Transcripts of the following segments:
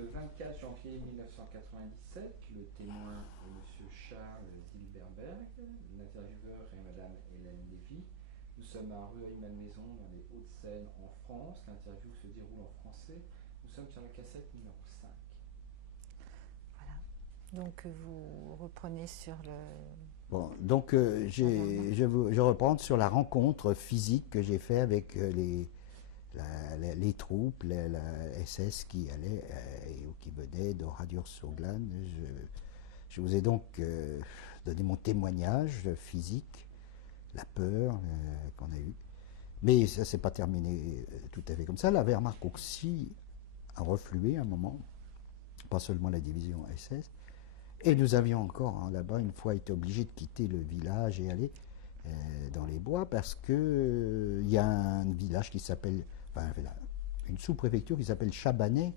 Le 24 janvier 1997, le témoin est M. Charles Zilberberg, l'intervieweur est Mme Hélène Lévy. Nous sommes à Rueil-Malmaison, dans les Hauts-de-Seine, en France. L'interview se déroule en français. Nous sommes sur la cassette numéro 5. Voilà. Donc vous reprenez sur le... Bon, donc je reprends sur la rencontre physique que j'ai fait avec les troupes, la SS qui allait ou qui venait de Radio-sur-Glane. Je vous ai donc donné mon témoignage physique, la peur qu'on a eue. Mais ça s'est pas terminé tout à fait comme ça. La Wehrmacht aussi a reflué à un moment, pas seulement la division SS. Et nous avions encore là-bas une fois été obligés de quitter le village et aller dans les bois parce que il y a un village qui s'appelle, enfin une sous-préfecture qui s'appelle Chabanais,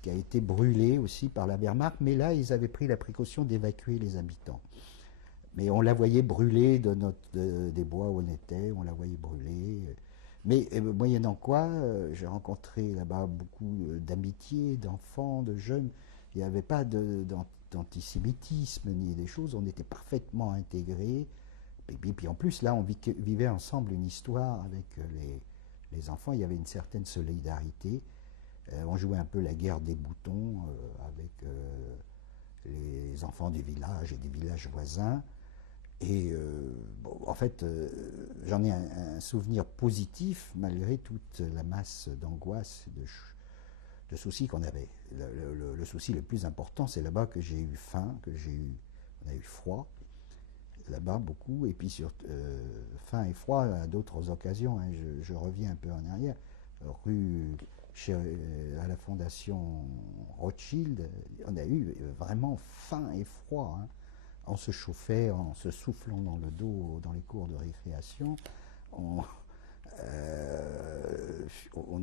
qui a été brûlée aussi par la Wehrmacht, mais là ils avaient pris la précaution d'évacuer les habitants. Mais on la voyait brûler des bois où on était, on la voyait brûler. Mais moyennant quoi, j'ai rencontré là-bas beaucoup d'amitié, d'enfants, de jeunes. Il n'y avait pas d'antisémitisme ni des choses, on était parfaitement intégrés. Et puis en plus, là, on vivait ensemble une histoire avec les enfants, il y avait une certaine solidarité. On jouait un peu la guerre des boutons avec les enfants du village et des villages voisins. Et bon, en fait, j'en ai un souvenir positif malgré toute la masse d'angoisse et de soucis qu'on avait. Le souci le plus important, c'est là-bas que j'ai eu faim, on a eu froid, là-bas beaucoup, et puis sur faim et froid à d'autres occasions. Hein, je reviens un peu en arrière, à la fondation Rothschild, on a eu vraiment faim et froid. Hein. On se chauffait en se soufflant dans le dos dans les cours de récréation. On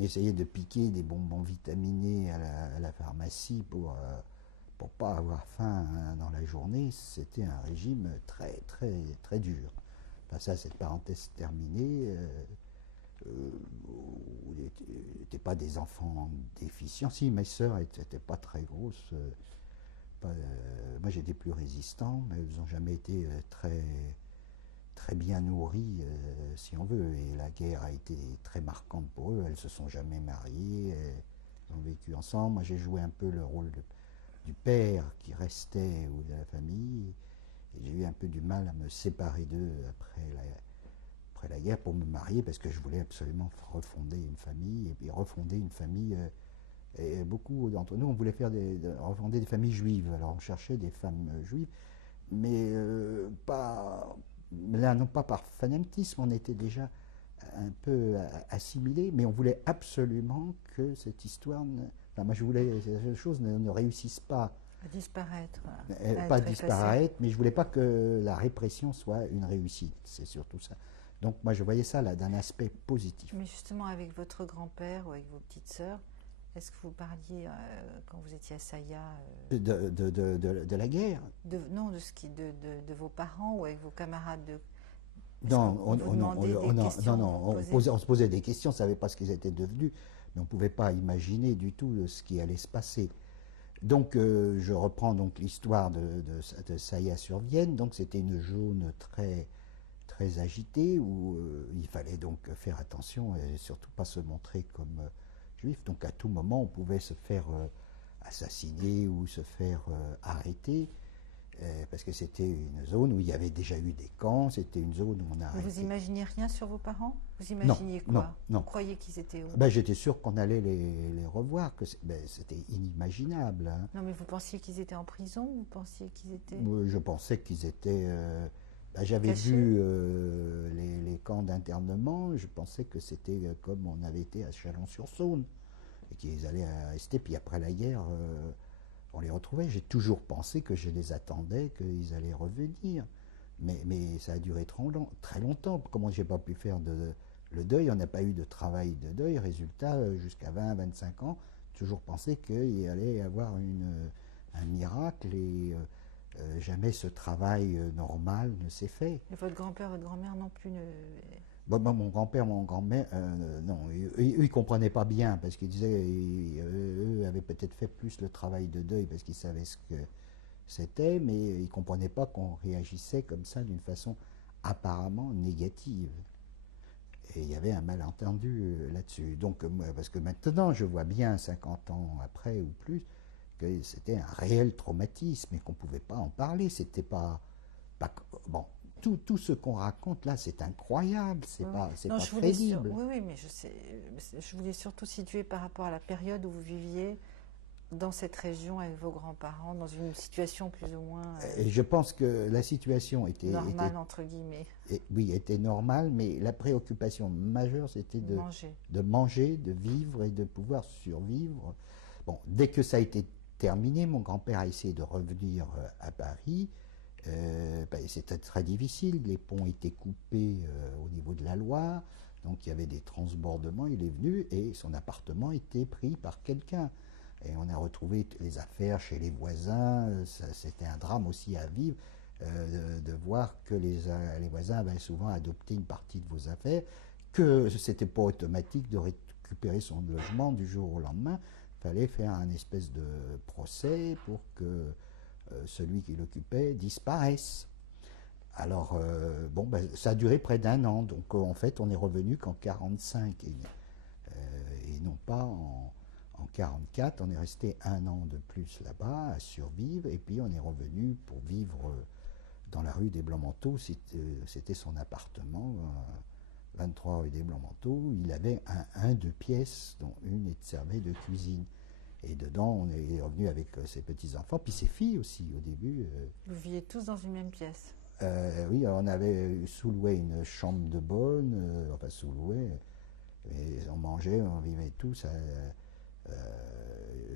essayait de piquer des bonbons vitaminés à la pharmacie pour pas avoir faim dans la journée. C'était un régime très très très dur. Enfin, ça, cette parenthèse terminée. Où n'étaient pas des enfants déficients. Si, mes sœurs n'étaient pas très grosses. Moi, j'étais plus résistant, mais elles n'ont jamais été très bien nourries, si on veut. Et la guerre a été très marquante pour eux. Elles se sont jamais mariées, elles ont vécu ensemble. Moi, j'ai joué un peu le rôle du père qui restait ou de la famille. Et j'ai eu un peu du mal à me séparer d'eux après la guerre pour me marier, parce que je voulais absolument refonder une famille, et puis refonder une famille. Et beaucoup d'entre nous, on voulait refonder des familles juives. Alors on cherchait des femmes juives, mais là non pas par fanatisme, on était déjà un peu assimilés, mais on voulait absolument que cette histoire, enfin moi je voulais que ces choses ne réussissent pas. Disparaître. Pas disparaître, mais je voulais pas que la répression soit une réussite, c'est surtout ça. Donc moi je voyais ça là d'un aspect positif. Mais justement avec votre grand-père ou avec vos petites sœurs, est-ce que vous parliez, quand vous étiez à Saya... de la guerre? Non, de vos parents ou avec vos camarades de... Non, on se posait des questions, on ne savait pas ce qu'ils étaient devenus, mais on ne pouvait pas imaginer du tout ce qui allait se passer. Donc je reprends donc l'histoire de Saya-sur-Vienne. Donc c'était une zone très très agitée où il fallait donc faire attention et surtout pas se montrer comme juif. Donc à tout moment on pouvait se faire assassiner ou se faire arrêter. Parce que c'était une zone où il y avait déjà eu des camps, c'était une zone où on a arrêté. Vous imaginiez rien sur vos parents? Vous imaginiez quoi? Non. Vous croyez qu'ils étaient où? J'étais sûr qu'on allait les revoir, que c'était inimaginable. Hein. Non, mais vous pensiez qu'ils étaient en prison? Vous pensiez qu'ils étaient... Je pensais qu'ils étaient... j'avais cachés? vu les camps d'internement, je pensais que c'était comme on avait été à Chalon-sur-Saône, et qu'ils allaient rester, puis après la guerre... on les retrouvait. J'ai toujours pensé que je les attendais, qu'ils allaient revenir. Mais ça a duré très longtemps. Comment j'ai pas pu faire le deuil? On n'a pas eu de travail de deuil. Résultat, jusqu'à 20-25 ans, toujours pensé qu'il allait y avoir un miracle et jamais ce travail normal ne s'est fait. Et votre grand-père, votre grand-mère non plus ne... Mon grand-père, mon grand-mère, non, eux, ils comprenaient pas bien parce qu'ils disaient, eux avaient peut-être fait plus le travail de deuil parce qu'ils savaient ce que c'était, mais ils comprenaient pas qu'on réagissait comme ça d'une façon apparemment négative. Et il y avait un malentendu là-dessus. Donc, parce que maintenant, je vois bien, 50 ans après ou plus, que c'était un réel traumatisme et qu'on ne pouvait pas en parler. C'était pas bon. Tout ce qu'on raconte là, c'est incroyable, c'est Oui, pas, oui. c'est Non, pas je voulais crédible. oui, oui, mais je sais, je voulais surtout situer par rapport à la période où vous viviez dans cette région avec vos grands-parents, dans une situation plus ou moins Et je pense que la situation normale, entre guillemets, oui, était normale, mais la préoccupation majeure, c'était manger. de manger, de vivre et de pouvoir survivre. Bon, dès que ça a été terminé, mon grand-père a essayé de revenir à Paris. C'était très difficile, les ponts étaient coupés au niveau de la Loire, donc il y avait des transbordements, il est venu et son appartement était pris par quelqu'un. Et on a retrouvé les affaires chez les voisins, c'était un drame aussi à vivre, de voir que les voisins avaient souvent adopté une partie de vos affaires, que ce n'était pas automatique de récupérer son logement du jour au lendemain. Il fallait faire un espèce de procès pour que celui qui l'occupait disparaisse. Alors, ça a duré près d'un an. Donc, en fait, on est revenu qu'en 45 et non pas en 44. On est resté un an de plus là-bas à survivre. Et puis, on est revenu pour vivre dans la rue des Blancs-Manteaux. C'était son appartement, 23 rue des Blancs-Manteaux. Il avait un 2 pièces, dont une servait de cuisine. Et dedans, on est revenu avec ses petits-enfants, puis ses filles aussi, au début. Vous viviez tous dans une même pièce? Oui, on avait sous-loué une chambre de bonne, enfin sous-loué, et on mangeait, on vivait tous.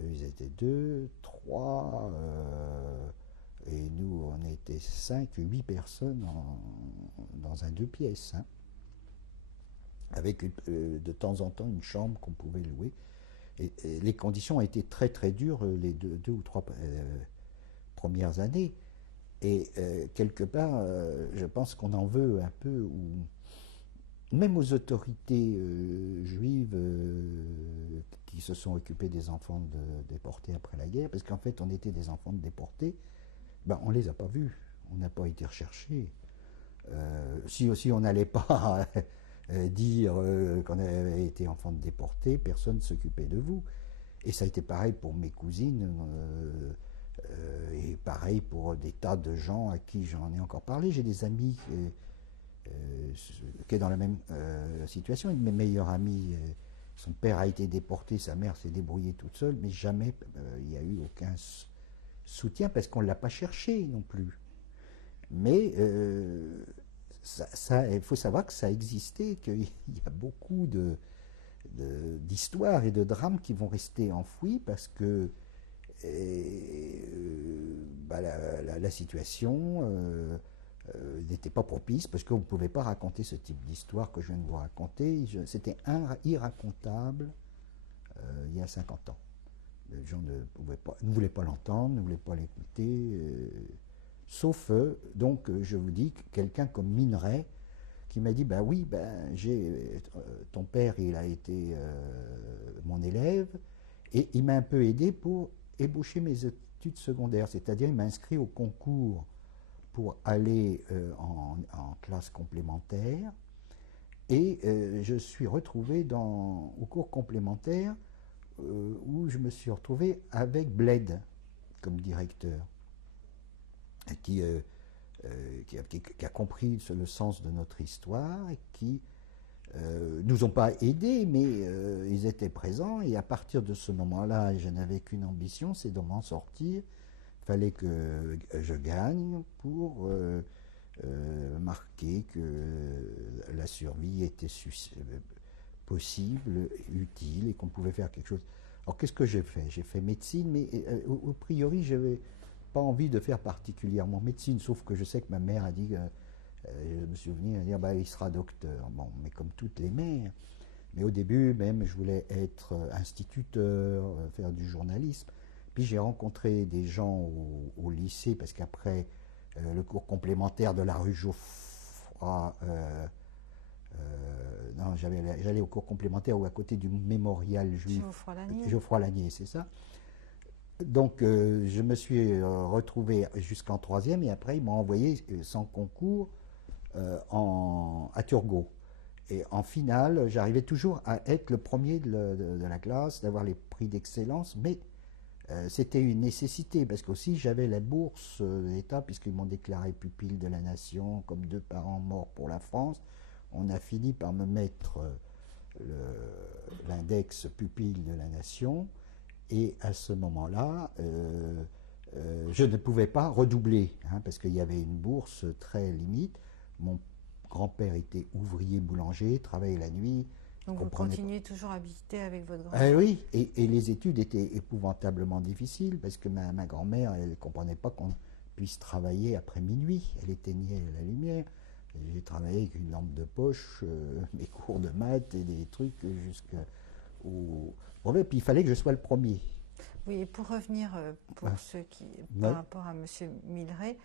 Ils étaient 2, 3, et nous, on était 5, 8 personnes dans un 2 pièces, hein, avec de temps en temps une chambre qu'on pouvait louer. Et les conditions ont été très très dures les deux ou trois premières années. Et quelque part, je pense qu'on en veut un peu, même aux autorités juives qui se sont occupées des enfants déportés après la guerre, parce qu'en fait, on était des enfants de déportés, on ne les a pas vus, on n'a pas été recherchés. Si aussi on n'allait pas dire qu'on avait été enfant de déportés, personne ne s'occupait de vous. Et ça a été pareil pour mes cousines, et pareil pour des tas de gens à qui j'en ai encore parlé. J'ai des amis qui est dans la même situation. Une de mes meilleures amies, son père a été déporté, sa mère s'est débrouillée toute seule, mais jamais il n'y a eu aucun soutien parce qu'on ne l'a pas cherché non plus. Mais il faut savoir que ça existait, qu'il y a beaucoup d'histoires et de drames qui vont rester enfouis parce que la situation n'était pas propice, parce que vous ne pouvez pas raconter ce type d'histoire que je viens de vous raconter. C'était irracontable il y a 50 ans. Les gens ne voulaient pas l'entendre, ne voulaient pas l'écouter. Sauf, donc, je vous dis, quelqu'un comme Minerai, qui m'a dit, ton père, il a été mon élève, et il m'a un peu aidé pour ébaucher mes études secondaires, c'est-à-dire il m'a inscrit au concours pour aller en classe complémentaire, et je suis retrouvé au cours complémentaire où je me suis retrouvé avec Bled comme directeur, qui a compris le sens de notre histoire, et qui nous ont pas aidés, mais ils étaient présents, et à partir de ce moment-là, je n'avais qu'une ambition, c'est de m'en sortir. Il fallait que je gagne pour marquer que la survie était possible, utile, et qu'on pouvait faire quelque chose. Alors qu'est-ce que j'ai fait? J'ai fait médecine, mais au priori, je n'avais pas envie de faire particulièrement médecine, sauf que je sais que ma mère a dit... je me suis venu à dire, il sera docteur. Bon, mais comme toutes les mères. Mais au début, même, je voulais être instituteur, faire du journalisme. Puis j'ai rencontré des gens au lycée, parce qu'après le cours complémentaire de la rue Geoffroy, Non, j'allais au cours complémentaire ou à côté du mémorial juif. Geoffroy-Lanier, c'est ça. Donc, je me suis retrouvé jusqu'en troisième et après, ils m'ont envoyé sans concours à Turgot. Et en finale, j'arrivais toujours à être le premier de la classe, d'avoir les prix d'excellence, mais c'était une nécessité, parce qu'aussi j'avais la bourse de l'État, puisqu'ils m'ont déclaré pupille de la nation, comme 2 parents morts pour la France. On a fini par me mettre l'index pupille de la nation, et à ce moment-là, je ne pouvais pas redoubler, hein, parce qu'il y avait une bourse très limite. Mon grand-père était ouvrier boulanger, travaillait la nuit. Donc vous continuez toujours à habiter avec votre grand-père? Oui, et les études étaient épouvantablement difficiles, parce que ma grand-mère, elle ne comprenait pas qu'on puisse travailler après minuit. Elle éteignait la lumière. J'ai travaillé avec une lampe de poche, mes cours de maths et des trucs jusqu'au brevet. Puis il fallait que je sois le premier. Oui, et pour revenir ceux qui, par rapport à M. Milleret.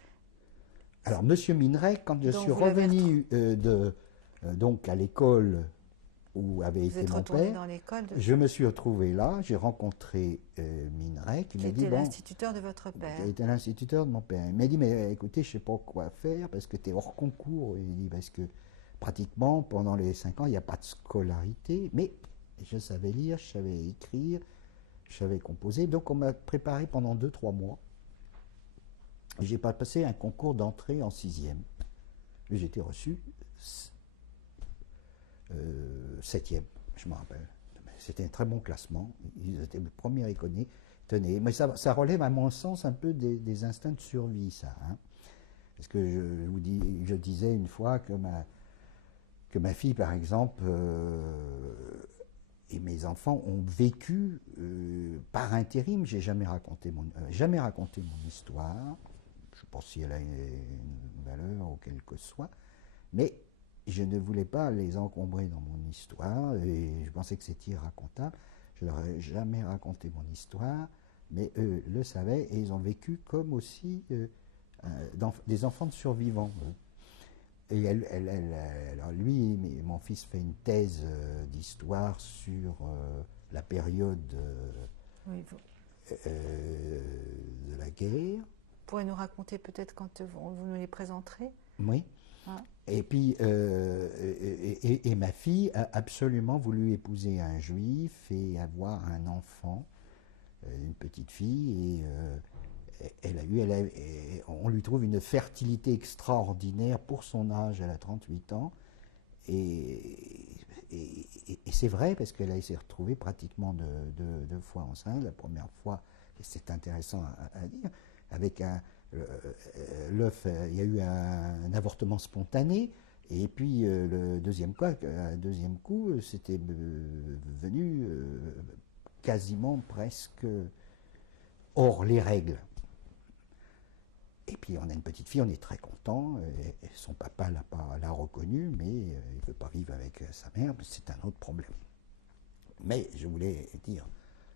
Alors, M. Milleret, quand je suis revenu donc à l'école où avait été mon père, dans l'école je me suis retrouvé là, j'ai rencontré Milleret qui m'a dit... Qui était l'instituteur de votre père. Qui était l'instituteur de mon père. Il m'a dit, mais écoutez, je ne sais pas quoi faire parce que tu es hors concours. Il dit, parce que pratiquement, pendant les 5 ans, il n'y a pas de scolarité, mais je savais lire, je savais écrire, je savais composer. Donc, on m'a préparé pendant 2-3 mois. J'ai pas passé un concours d'entrée en 6e. J'ai été reçu 7e, je me rappelle. C'était un très bon classement. Ils étaient le premier étonné. Mais ça relève à mon sens un peu des instincts de survie, ça. Hein. Parce que je disais une fois que ma fille, par exemple, et mes enfants ont vécu par intérim. J'ai jamais raconté mon histoire. Je ne sais pas si elle a une valeur ou quelle que soit, mais je ne voulais pas les encombrer dans mon histoire et je pensais que c'était irracontable. Je leur ai jamais raconté mon histoire, mais eux le savaient et ils ont vécu comme aussi des enfants de survivants. Et alors lui, mon fils fait une thèse d'histoire sur la période de la guerre. Vous pourrez nous raconter peut-être quand vous nous les présenterez? Oui. Ah. Et puis, et ma fille a absolument voulu épouser un juif et avoir un enfant, une petite fille, et on lui trouve une fertilité extraordinaire pour son âge, elle a 38 ans, et c'est vrai parce qu'elle s'est retrouvée pratiquement deux fois enceinte. La première fois, et c'est intéressant à dire, avec l'œuf, il y a eu un avortement spontané, et puis le deuxième coup, c'était venu quasiment presque hors les règles. Et puis on a une petite fille, on est très content, et son papa l'a reconnue, mais il ne veut pas vivre avec sa mère, c'est un autre problème. Mais je voulais dire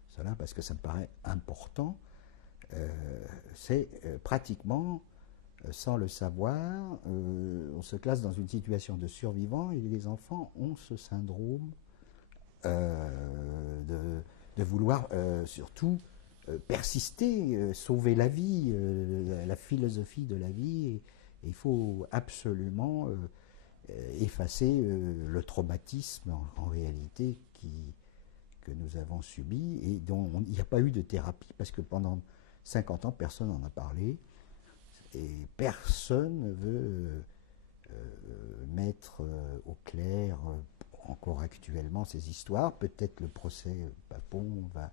cela parce que ça me paraît important. C'est pratiquement, sans le savoir, on se classe dans une situation de survivant et les enfants ont ce syndrome de vouloir surtout persister, sauver la vie, la philosophie de la vie. Et il faut absolument effacer le traumatisme en réalité que nous avons subi et dont il n'y a pas eu de thérapie parce que pendant 50 ans, personne n'en a parlé et personne ne veut mettre au clair encore actuellement ces histoires. Peut-être le procès Papon va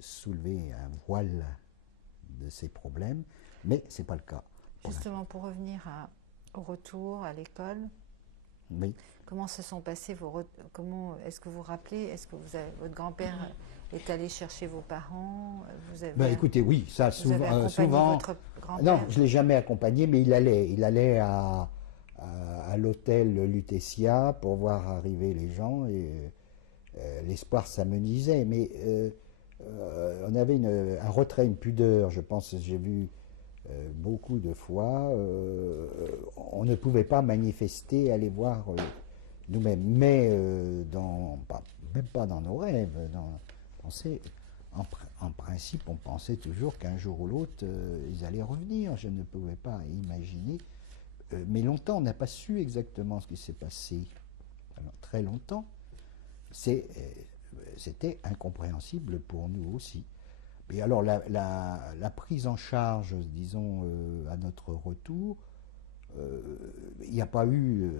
soulever un voile de ces problèmes, mais ce n'est pas le cas. Justement, pour revenir au retour à l'école, oui. Comment se sont passés est-ce que vous vous rappelez, est-ce que votre grand-père est allé chercher vos parents? Écoutez, oui, ça souvent. Votre grand-père? Non, je ne l'ai jamais accompagné, mais il allait à l'hôtel Lutetia pour voir arriver les gens et l'espoir s'amenuisait. Mais on avait un retrait, une pudeur, je pense, j'ai vu beaucoup de fois. On ne pouvait pas manifester, aller voir nous-mêmes. Mais même pas dans nos rêves. En principe, on pensait toujours qu'un jour ou l'autre, ils allaient revenir. Je ne pouvais pas imaginer. Mais longtemps, on n'a pas su exactement ce qui s'est passé. Alors, très longtemps. C'était incompréhensible pour nous aussi. Et alors la prise en charge, disons, à notre retour, il n'y a pas eu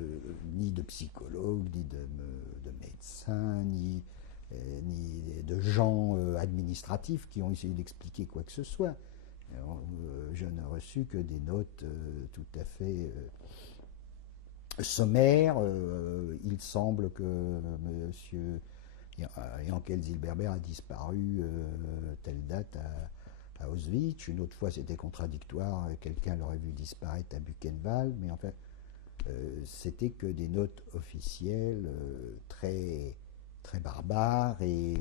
ni de psychologue, ni de médecin, ni de gens administratifs qui ont essayé d'expliquer quoi que ce soit. Je n'ai reçu que des notes tout à fait sommaires. Il semble que monsieur Yankel Zilberberg a disparu telle date à Auschwitz. Une autre fois, c'était contradictoire. Quelqu'un l'aurait vu disparaître à Buchenwald. Mais enfin, c'était que des notes officielles très, très barbares et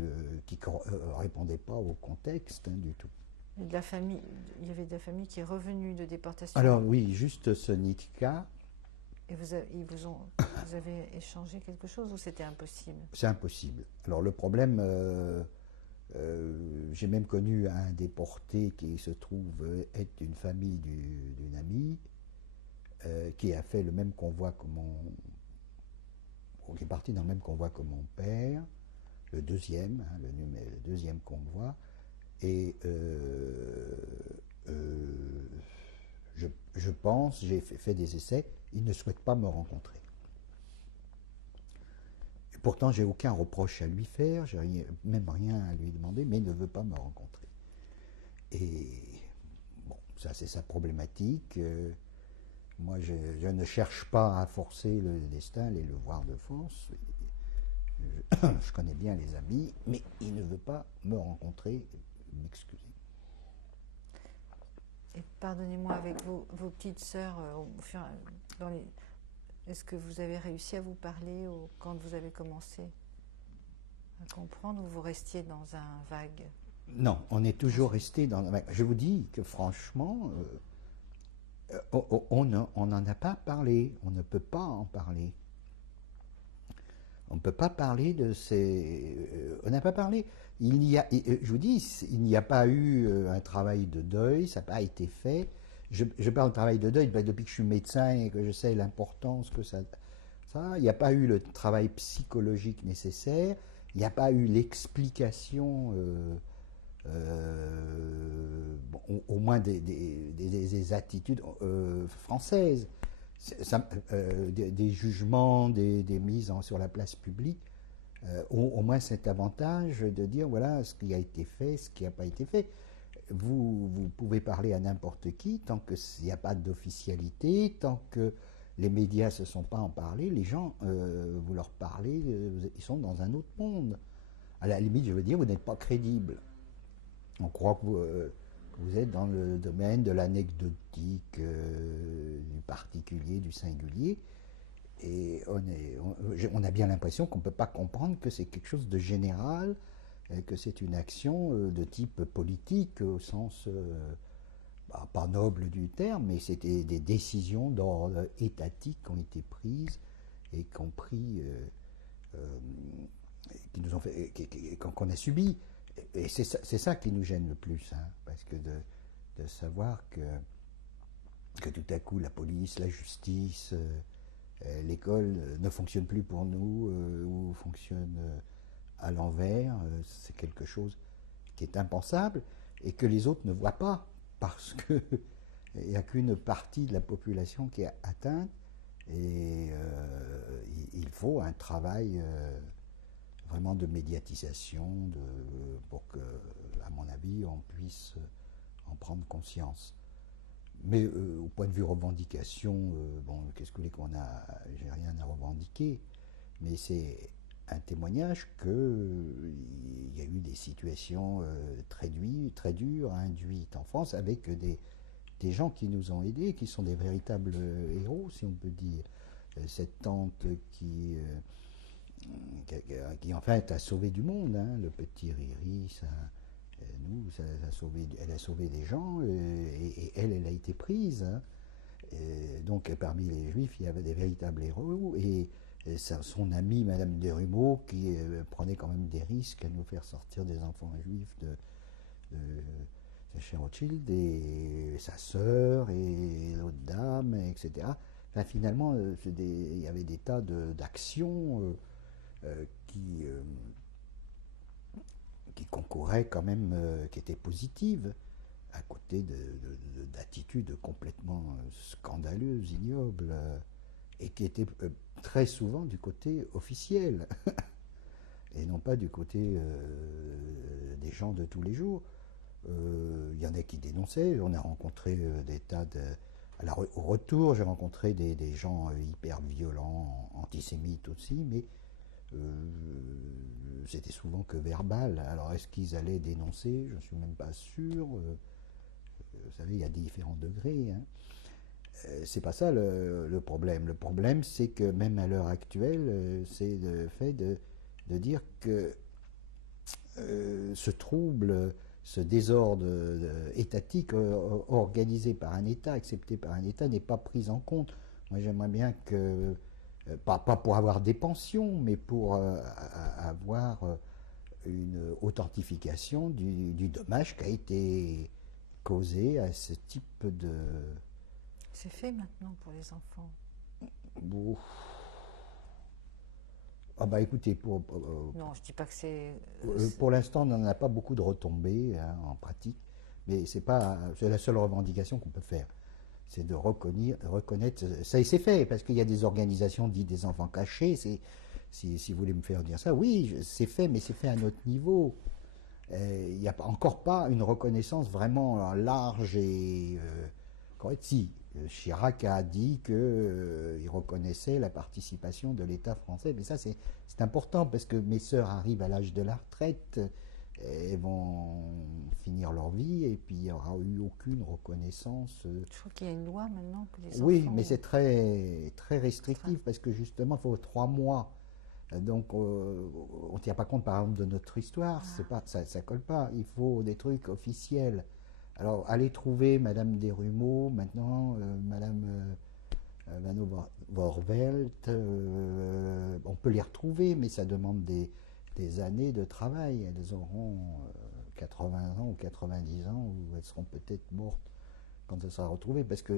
qui ne répondaient pas au contexte du tout. Et il y avait de la famille qui est revenue de déportation. Alors oui, juste ce Nitka. Et vous avez échangé quelque chose ou c'était impossible? C'est impossible. Alors le problème, j'ai même connu un déporté qui se trouve être une famille d'une amie qui a fait le même convoi que qui est parti dans le même convoi que mon père, le deuxième, le deuxième convoi, et je pense, j'ai fait des essais, il ne souhaite pas me rencontrer. Et pourtant, j'ai aucun reproche à lui faire, j'ai même rien à lui demander, mais il ne veut pas me rencontrer. Et bon, ça c'est sa problématique. Moi, je ne cherche pas à forcer le destin, les le voir de force. Je connais bien les amis, mais il ne veut pas me rencontrer, m'excuser. Et pardonnez-moi, avec vos petites sœurs, est-ce que vous avez réussi à vous parler quand vous avez commencé à comprendre, ou vous restiez dans un vague? Non, on est toujours resté dans un vague. Je vous dis que franchement, on n'en a pas parlé, on ne peut pas en parler. On ne peut pas parler de ces... on n'a pas parlé. Je vous dis, il n'y a pas eu un travail de deuil, ça n'a pas été fait. Je parle de travail de deuil depuis que je suis médecin et que je sais l'importance que ça... Il n'y a pas eu le travail psychologique nécessaire, il n'y a pas eu l'explication, au moins des attitudes françaises. Des jugements, des mises sur la place publique, ont au moins cet avantage de dire voilà ce qui a été fait, ce qui n'a pas été fait. Vous pouvez parler à n'importe qui, tant qu'il n'y a pas d'officialité, tant que les médias ne se sont pas en parler, les gens, vous leur parlez, ils sont dans un autre monde. À la limite, je veux dire, vous n'êtes pas crédible. On croit que vous êtes dans le domaine de l'anecdotique, du particulier, du singulier, et on a bien l'impression qu'on ne peut pas comprendre que c'est quelque chose de général, que c'est une action de type politique, au sens, pas noble du terme, mais c'était des décisions d'ordre étatique qui ont été prises et qui nous ont fait, qu'on a subi. Et c'est ça qui nous gêne le plus, parce que de savoir que tout à coup la police, la justice, l'école ne fonctionne plus pour nous, ou fonctionne à l'envers, c'est quelque chose qui est impensable et que les autres ne voient pas, parce qu'il n'y a qu'une partie de la population qui est atteinte, et il faut un travail vraiment de médiatisation, pour que, à mon avis, on puisse en prendre conscience. Mais au point de vue revendication, qu'est-ce que vous voulez qu'on a? J'ai rien à revendiquer, mais c'est un témoignage qu'il y a eu des situations très dures, induites en France, avec des gens qui nous ont aidés, qui sont des véritables héros, si on peut dire. Cette tante qui en fait a sauvé du monde, le petit Riri, elle a sauvé des gens, et elle a été prise. Et donc parmi les Juifs, il y avait des véritables héros, et son amie, Madame Desrumeaux, qui prenait quand même des risques à nous faire sortir des enfants juifs de chez Rothschild, et sa sœur, et l'autre dame, etc. Enfin, finalement, il y avait des tas d'actions qui concouraient quand même, qui étaient positives, à côté d'attitudes complètement scandaleuses, ignobles, et qui étaient très souvent du côté officiel, et non pas du côté des gens de tous les jours. Il y en a qui dénonçaient, on a rencontré des tas de... Alors, au retour, j'ai rencontré des gens hyper violents, antisémites aussi, mais c'était souvent que verbal. Alors, est-ce qu'ils allaient dénoncer? Je ne suis même pas sûr. Vous savez, il y a différents degrés. Hein. C'est pas ça le problème. Le problème, c'est que même à l'heure actuelle, c'est le fait de dire que ce trouble, ce désordre étatique organisé par un État, accepté par un État, n'est pas pris en compte. Moi, j'aimerais bien que, pas pour avoir des pensions, mais pour avoir une authentification du dommage qui a été causé à ce type de... C'est fait maintenant pour les enfants. Bon. Ah bah écoutez, non, je dis pas que c'est... pour l'instant, on n'en a pas beaucoup de retombées en pratique, mais c'est la seule revendication qu'on peut faire. C'est de reconnaître... Ça, c'est fait, parce qu'il y a des organisations dites des enfants cachés. Si vous voulez me faire dire ça, oui, c'est fait, mais c'est fait à notre niveau. Il n'y a encore pas une reconnaissance vraiment large et correcte. Si, Chirac a dit qu'il reconnaissait la participation de l'État français, mais ça c'est important parce que mes sœurs arrivent à l'âge de la retraite, elles vont finir leur vie et puis il n'y aura eu aucune reconnaissance. Je crois qu'il y a une loi maintenant que les oui, enfants... mais c'est très, très restrictif parce que justement il faut 3 mois. Donc, on ne tient pas compte, par exemple, de notre histoire. Ça ne colle pas. Il faut des trucs officiels. Alors, allez trouver Madame Desrumeaux, maintenant, Madame Van Overvelt. On peut les retrouver, mais ça demande des années de travail. Elles auront 80 ans ou 90 ans, ou elles seront peut-être mortes quand elles seront retrouvées, parce que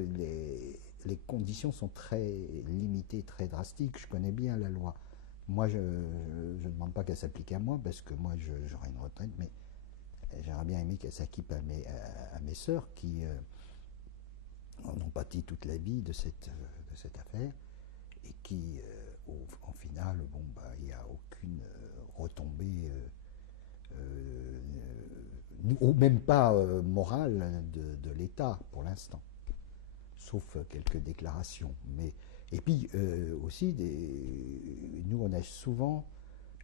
les conditions sont très limitées, très drastiques. Je connais bien la loi. Moi, je ne demande pas qu'elle s'applique à moi, parce que moi, j'aurai une retraite, mais j'aurais bien aimé qu'elle s'acquitte à mes sœurs qui ont pâti toute la vie de cette affaire, et qui, en finale, bon, il n'y a aucune retombée, ou même pas morale de l'État pour l'instant, sauf quelques déclarations. Et puis aussi, nous on a souvent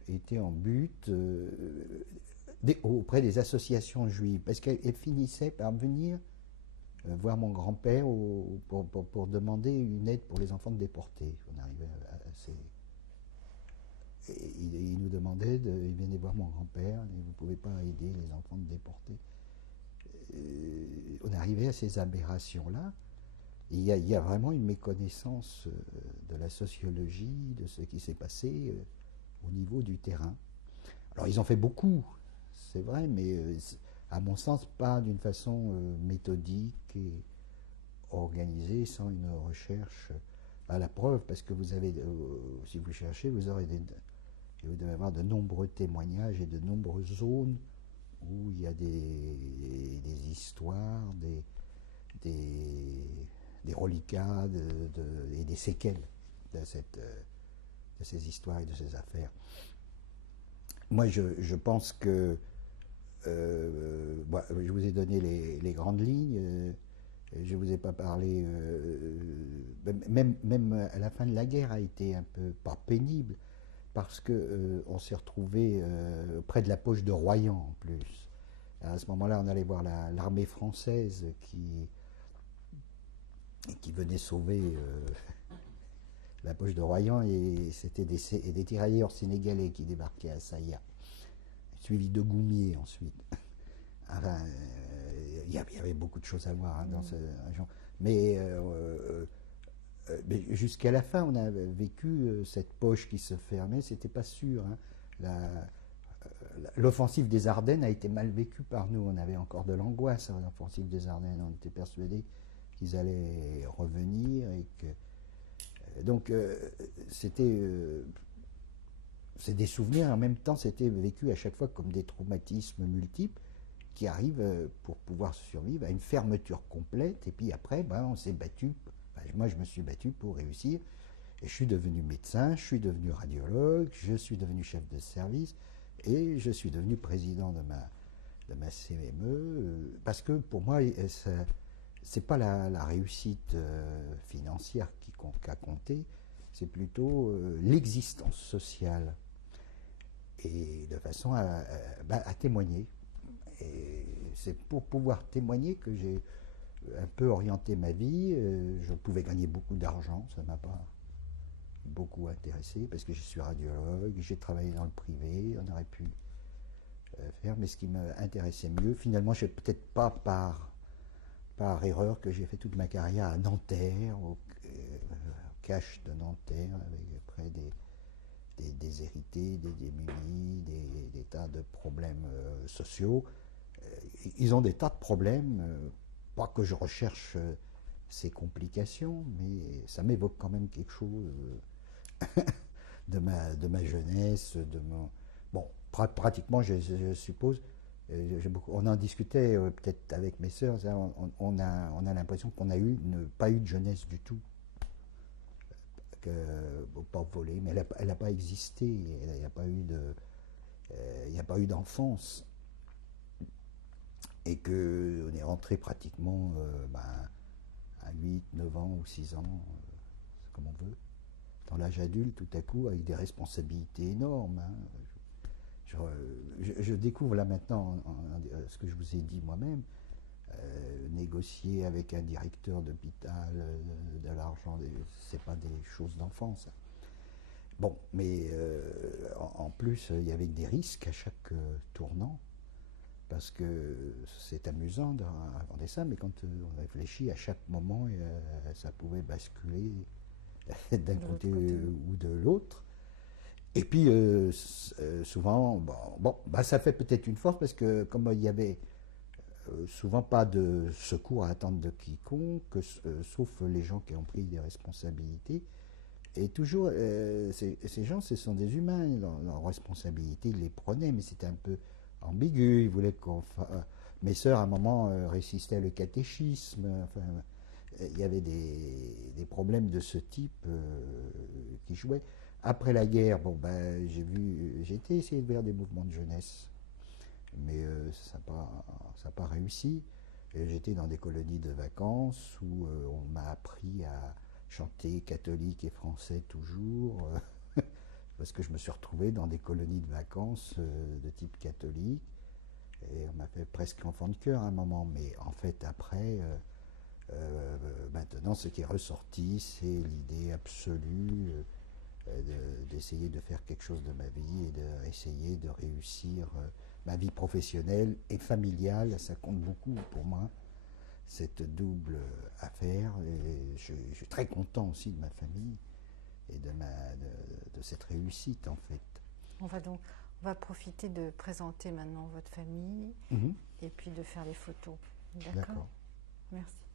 été en but auprès des associations juives, parce qu'elles finissaient par venir voir mon grand-père pour demander une aide pour les enfants déportés. On arrivait il nous demandait, il venait voir mon grand-père, vous ne pouvez pas aider les enfants déportés. On arrivait à ces aberrations-là. Il y a vraiment une méconnaissance de la sociologie, de ce qui s'est passé au niveau du terrain. Alors ils ont fait beaucoup, c'est vrai, mais à mon sens pas d'une façon méthodique et organisée, sans une recherche à la preuve, parce que vous avez, si vous cherchez, vous devez avoir de nombreux témoignages et de nombreuses zones où il y a des histoires, des reliquats et des séquelles de ces histoires et de ces affaires. Moi, je pense que je vous ai donné les grandes lignes. Je ne vous ai pas parlé. Même à la fin de la guerre a été un peu pas pénible, parce que on s'est retrouvé près de la poche de Royan en plus. À ce moment-là, on allait voir l'armée française qui venait sauver la poche de Royan, et c'était des tirailleurs sénégalais qui débarquaient à Saya, suivi de Goumier ensuite. Enfin, il y avait beaucoup de choses à voir dans ce région. Mais Mais jusqu'à la fin, on a vécu cette poche qui se fermait, c'était pas sûr. Hein. L'offensive des Ardennes a été mal vécue par nous. On avait encore de l'angoisse à l'offensive des Ardennes. On était persuadés qu'ils allaient revenir et que donc c'est des souvenirs. En même temps, c'était vécu à chaque fois comme des traumatismes multiples qui arrivent pour pouvoir survivre à une fermeture complète. Et puis après, on s'est battu. Moi, je me suis battu pour réussir. Et je suis devenu médecin, je suis devenu radiologue, je suis devenu chef de service et je suis devenu président de ma CME. Parce que pour moi, c'est pas la réussite financière qui a compté, c'est plutôt l'existence sociale. Et de façon à témoigner. Et c'est pour pouvoir témoigner que j'ai un peu orienté ma vie. Je pouvais gagner beaucoup d'argent, ça ne m'a pas beaucoup intéressé parce que je suis radiologue, j'ai travaillé dans le privé, on aurait pu faire, mais ce qui m'intéressait mieux, finalement, c'est peut-être pas par erreur que j'ai fait toute ma carrière à Nanterre, au cache de Nanterre, avec après des hérités, des démunis, des tas de problèmes sociaux. Ils ont des tas de problèmes, pas que je recherche ces complications, mais ça m'évoque quand même quelque chose de ma jeunesse, bon, pratiquement, je suppose, on en discutait peut-être avec mes sœurs, on a l'impression qu'on n'a pas eu de jeunesse du tout. Pas volée, mais elle n'a pas existé, il n'y a pas eu d'enfance. Et qu'on est rentré pratiquement à 8, 9 ans ou 6 ans, comme on veut, dans l'âge adulte, tout à coup, avec des responsabilités énormes. Hein. Je découvre là maintenant ce que je vous ai dit moi-même, négocier avec un directeur d'hôpital de l'argent, c'est pas des choses d'enfant, ça. Bon, mais en plus, il y avait des risques à chaque tournant. Parce que c'est amusant de raconter ça, mais quand on réfléchit, à chaque moment, ça pouvait basculer d'un côté ou de l'autre. Et puis, souvent, ça fait peut-être une force, parce que comme il y avait souvent pas de secours à attendre de quiconque, sauf les gens qui ont pris des responsabilités, et toujours, ces gens, ce sont des humains, leurs responsabilités, ils les prenaient, mais c'était un peu ambigu, ils voulaient mes sœurs à un moment résistaient le catéchisme, enfin, il y avait des problèmes de ce type qui jouaient. Après la guerre, j'ai été essayer de faire des mouvements de jeunesse, mais ça n'a pas réussi. J'étais dans des colonies de vacances où on m'a appris à chanter catholique et français toujours. Parce que je me suis retrouvé dans des colonies de vacances de type catholique, et on m'a fait presque enfant de cœur à un moment, mais en fait après, maintenant ce qui est ressorti, c'est l'idée absolue d'essayer de faire quelque chose de ma vie et d'essayer de réussir ma vie professionnelle et familiale, ça compte beaucoup pour moi, cette double affaire, et je suis très content aussi de ma famille et de cette réussite en fait. On va profiter de présenter maintenant votre famille et puis de faire les photos. D'accord. Merci.